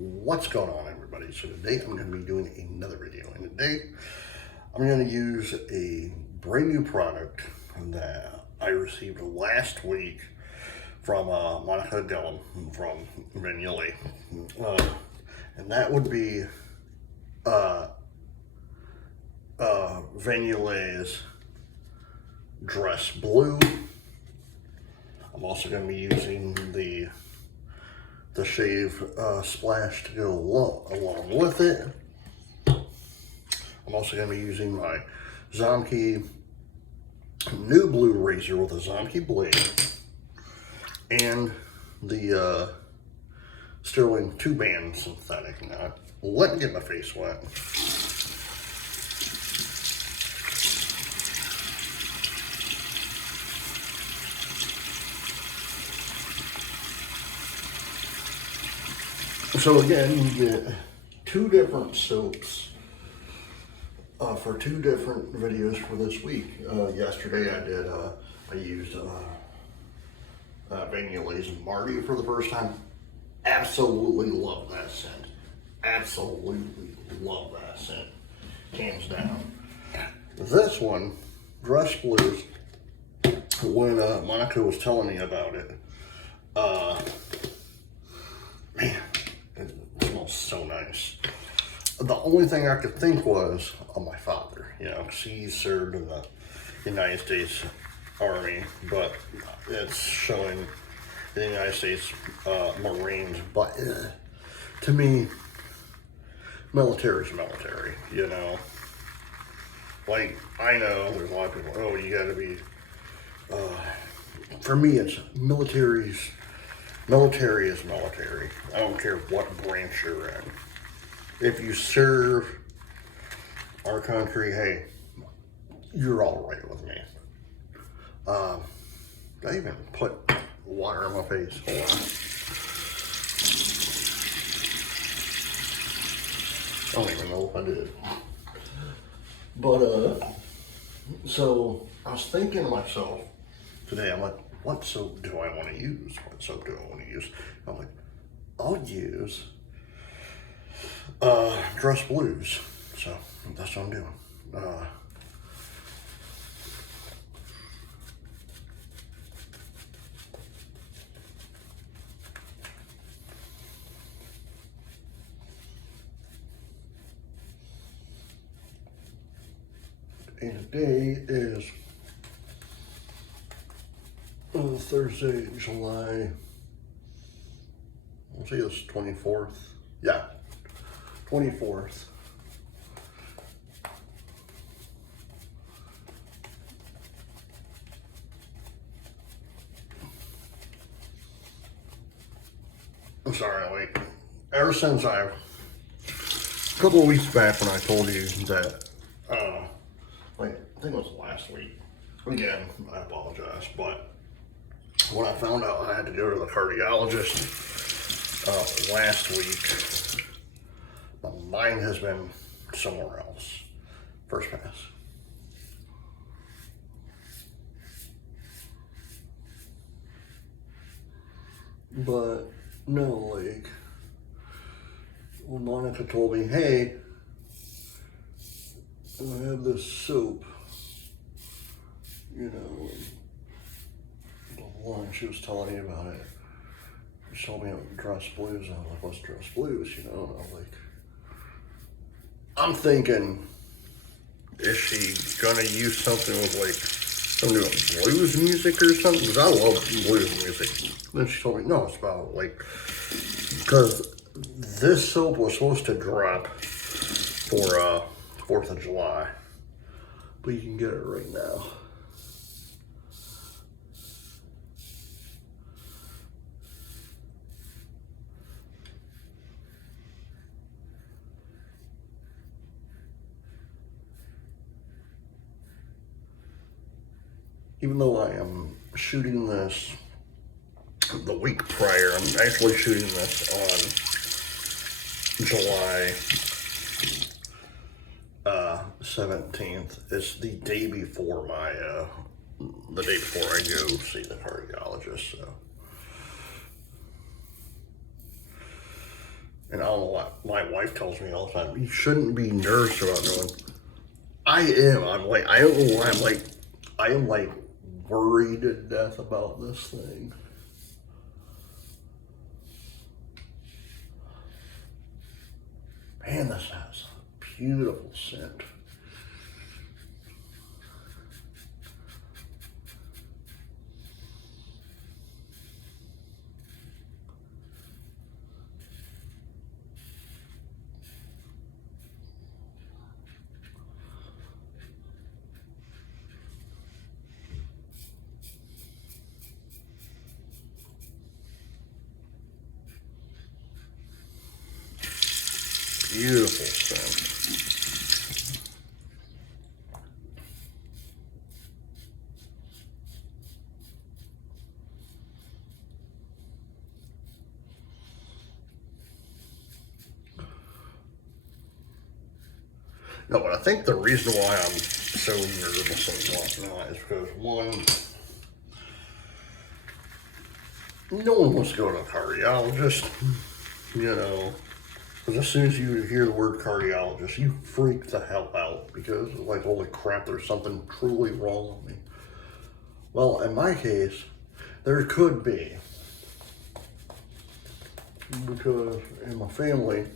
What's going on, everybody? So today I'm going to be doing another video, and today I'm going to use a brand new product that I received last week from Monica Dillon from Yulay, and that would be Yulay's Dress Blue. I'm also going to be using the shave splash to go along with it. I'm also going to be using my Zomke new blue razor with a Zomke blade and the Sterling 2-band synthetic. Now, let me get my face wet. So again, you get two different soaps for two different videos for this week. Yesterday I used Yulay's Marty for the first time. Absolutely love that scent. Absolutely love that scent. Hands down. This one, Dress Blues, when Monica was telling me about it, man, it smells so nice. The only thing I could think was of my father, because he served in the United States Army, but it's showing the United States Marines. But to me, military's military, Like, I know there's a lot of people, oh, you gotta be, for me, it's military is military. I don't care what branch you're in. If you serve our country, hey, you're all right with me. I even put water on my face. Hold on. I don't even know if I did. But, so I was thinking to myself today, I'm like, what soap do I want to use? What soap do I want to use? I'm like, I'll use Dress Blues. So that's what I'm doing. And today is Thursday, July, I'll say it's 24th. Yeah, 24th. I'm sorry, like, ever since a couple of weeks back when I told you that, I think it was last week. Again, I apologize, but when I found out I had to go to the cardiologist last week, my mind has been somewhere else. First pass. But no, like, when Monica told me, hey, I have this soap, the one she was telling me about it, she told me about Dress Blues, and I was like, what's Dress Blues, and I'm like, I'm thinking, is she gonna use something with like, some new blues music or something? Because I love blues music. Then she told me, no, it's about like, because this soap was supposed to drop for 4th of July, but you can get it right now. Even though I am shooting this the week prior, I'm actually shooting this on July 17th. It's the day before I go see the cardiologist. So And I don't know what my wife tells me all the time. You shouldn't be nervous about doing. I am. I'm like, I don't know why. I am like worried to death about this thing. Man, this has a beautiful scent. Beautiful scent. No, but I think the reason why I'm so nervous and whatnot is because, one, no one wants to go to a cardiologist, you know. Because as soon as you hear the word cardiologist, you freak the hell out because it's like, holy crap, there's something truly wrong with me. Well, in my case, there could be. Because in my family,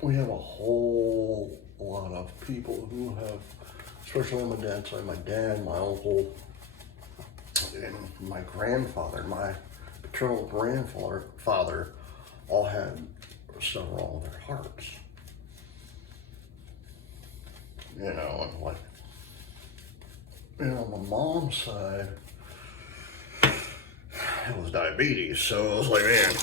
we have a whole lot of people who have, especially on my dad's side, my dad, my uncle, and my grandfather, my paternal grandfather, all had stuff wrong with their hearts. You know, and like, you know, on my mom's side, it was diabetes. So I was like, man.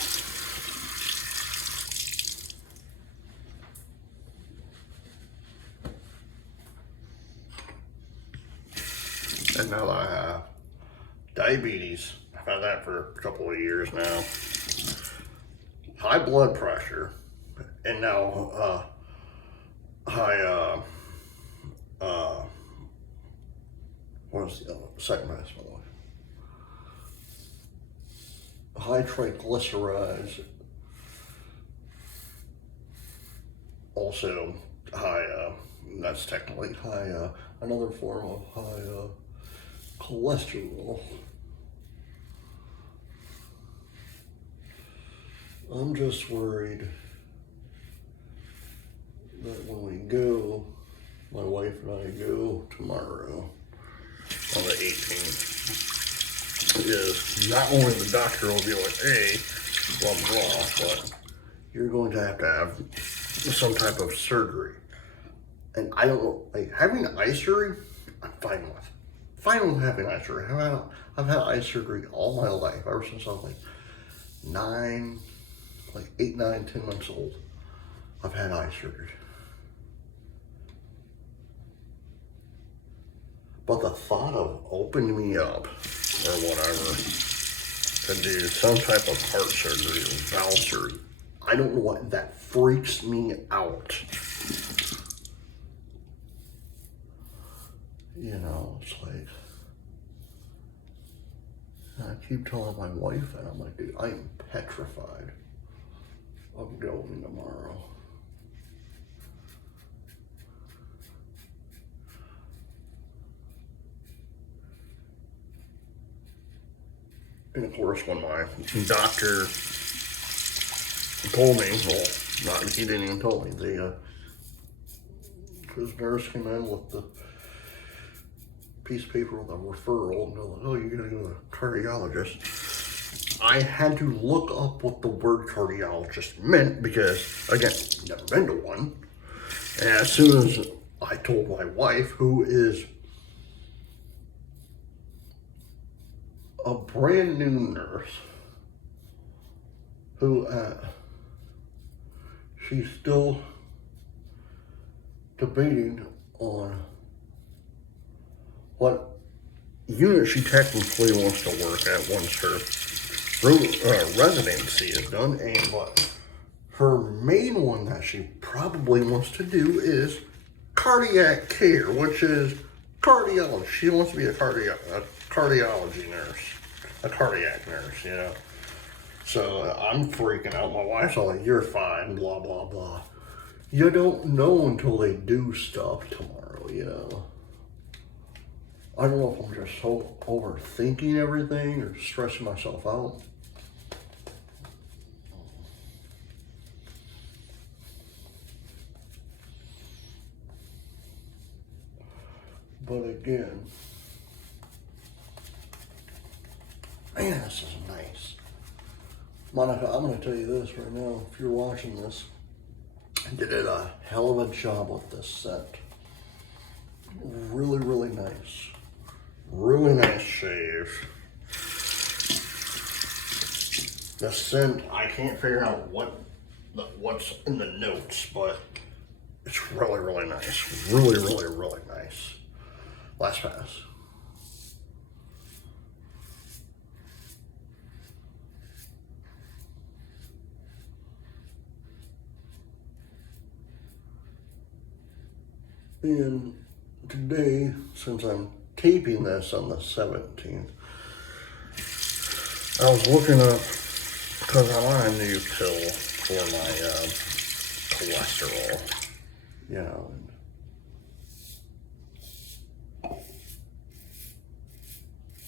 And now that I have diabetes, I've had that for a couple of years now. High blood pressure, and now high, what was the second best one? High triglycerides, also high, that's technically high, another form of high cholesterol. I'm just worried that when we go, my wife and I go tomorrow on the 18th, is not only the doctor will be like, hey, blah, blah, but you're going to have some type of surgery. And I don't know, like having eye surgery, I'm fine with. Fine with having eye surgery. I've had eye surgery all my life, ever since I was like 8, 9, 10 months old. I've had eye surgery. But the thought of opening me up or whatever to do some type of heart surgery or valve surgery, I don't know what, that freaks me out. You know, it's like, I keep telling my wife that, I'm like, dude, I am petrified of going tomorrow. And of course, when my doctor told me, well, he didn't even tell me, his nurse came in with the piece of paper with a referral, and they're like, oh, you gotta go to a cardiologist. I had to look up what the word cardiologist meant because, again, never been to one. And as soon as I told my wife, who is a brand new nurse, who she's still debating on what unit she technically wants to work at once her residency is done, and what her main one that she probably wants to do is cardiac care, which is cardiology. She wants to be a cardiology nurse, a cardiac nurse, you know. So I'm freaking out. My wife's all like, you're fine, blah, blah, blah. You don't know until they do stuff tomorrow, you know. I don't know if I'm just so overthinking everything or stressing myself out. But again, man, this is nice. Monica, I'm going to tell you this right now. If you're watching this, I did a hell of a job with this scent. Really, really nice. Really nice shave. The scent, I can't figure out what's in the notes, but it's really, really nice. Really, really, really nice. Last pass. And today, since I'm taping this on the 17th, I was looking up, because I want a new pill for my cholesterol, you know.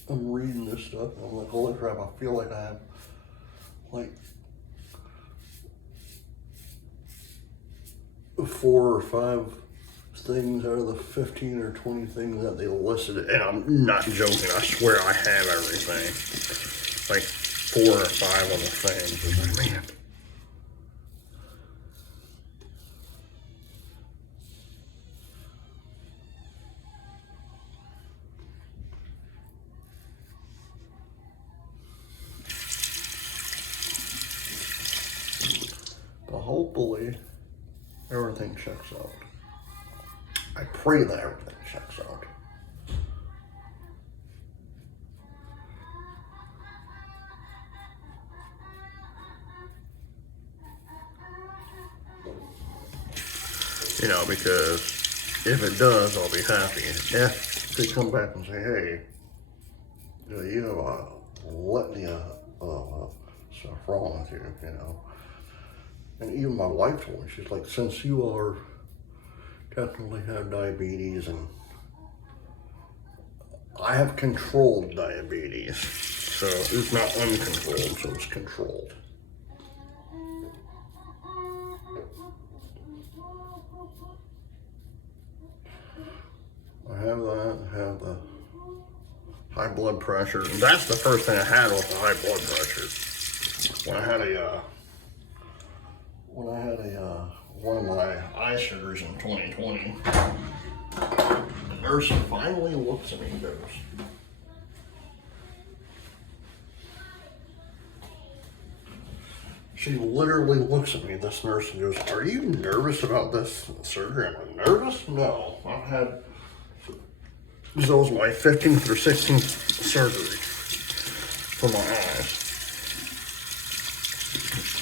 I'm reading this stuff, and I'm like, holy crap, I feel like I have, like, 4 or 5 things out of the 15 or 20 things that they listed, and I'm not joking, I swear I have everything. Like 4 or 5 of the things, man. But hopefully, everything checks out. I pray that everything checks out. You know, because if it does, I'll be happy. If they come back and say, hey, you have litany of stuff wrong with you, you know. And even my wife told me, she's like, since you are definitely have diabetes, and I have controlled diabetes, so it's not uncontrolled, so it's controlled. I have that, I have the high blood pressure. And that's the first thing I had was the high blood pressure. When I had one of my eye surgeries in 2020, the nurse finally looks at me and goes, she literally looks at me, this nurse, and goes, are you nervous about this surgery? I'm like, nervous? No. I've had, this was my 15th or 16th surgery for my eyes.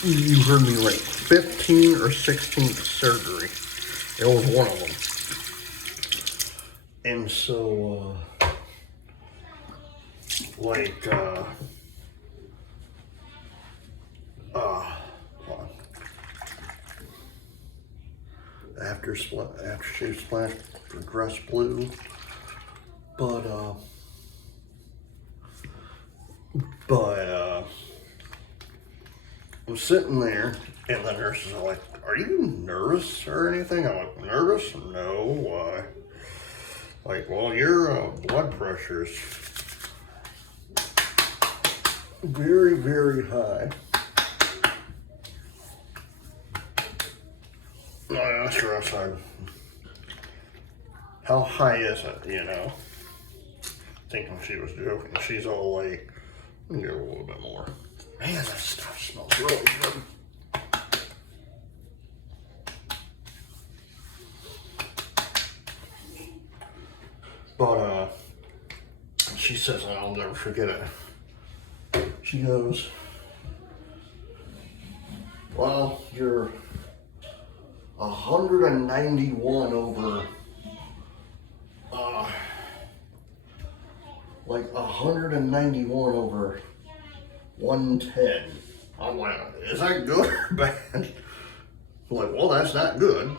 You heard me right, 15 or 16th surgery. It was one of them. And so, aftershave splash progressed blue, but I'm sitting there, and the nurses are like, are you nervous or anything? I'm like, nervous? No, why? Like, well, your blood pressure is very, very high. I asked her outside, how high is it, you know? Thinking she was joking. She's all like, get a little bit more. Man, that stuff smells really good. But, she says, and I'll never forget it. She goes, well, you're 191 over, like 191 over 110. I'm like, is that good or bad? I'm like, well, that's not good.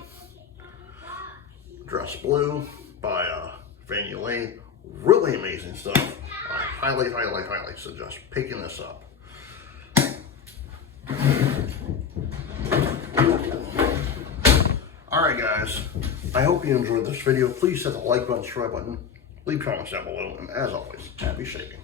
Dress Bleu by Yulay. Really amazing stuff. I highly, highly, highly suggest picking this up. Alright guys, I hope you enjoyed this video. Please hit the like button, subscribe button, leave comments down below, and as always, happy shaping.